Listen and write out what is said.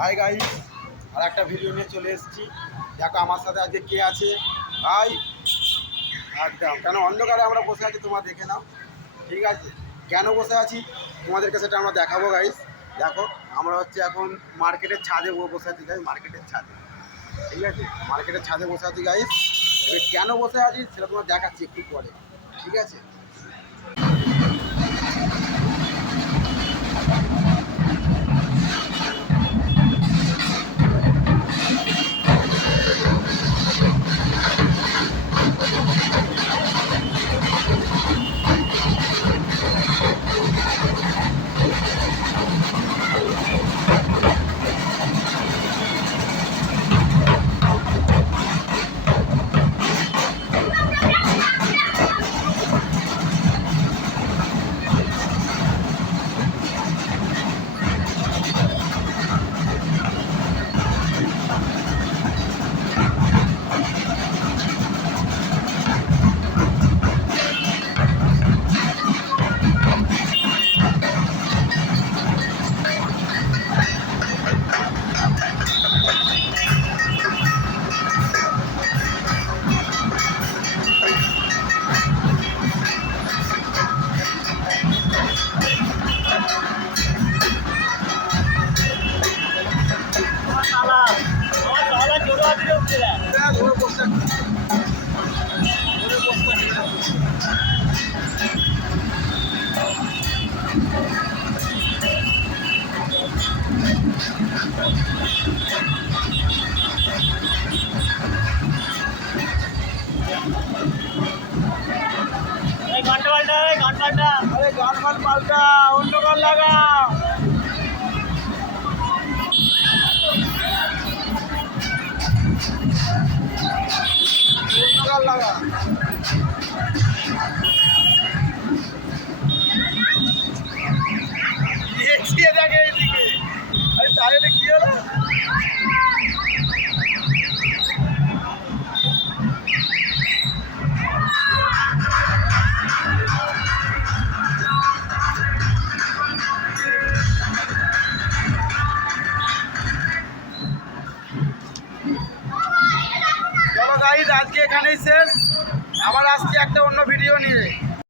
Hi guys, আর একটা video নিয়ে চলে এসেছি। দেখো আমার সাথে আজকে কে আছে ভাই। একদম কেন অন্ধকারে আমরা বসে আছি তোমরা দেখে নাও, ঠিক আছে? কেন বসে আছি তোমাদেরকে সেটা আমরা দেখাবো গাইস। দেখো আমরা হচ্ছে এখন মার্কেটের ছাদে বসে আছি গাইস, মার্কেটের ছাদে, ঠিক আছে? মার্কেটের ছাদে বসে আছি গাইস। এবার কেন বসে আছি সেটা তোমরা দেখাচ্ছি একটু পরে, ঠিক আছে? अरे गान मत पाल्टा, उन लोगों लगा लगा ये जाके अरे तारे ने किया ना। চলো গাইস, আজকে এখানেই শেষ। আবার আসছি একটা অন্য ভিডিও নিয়ে।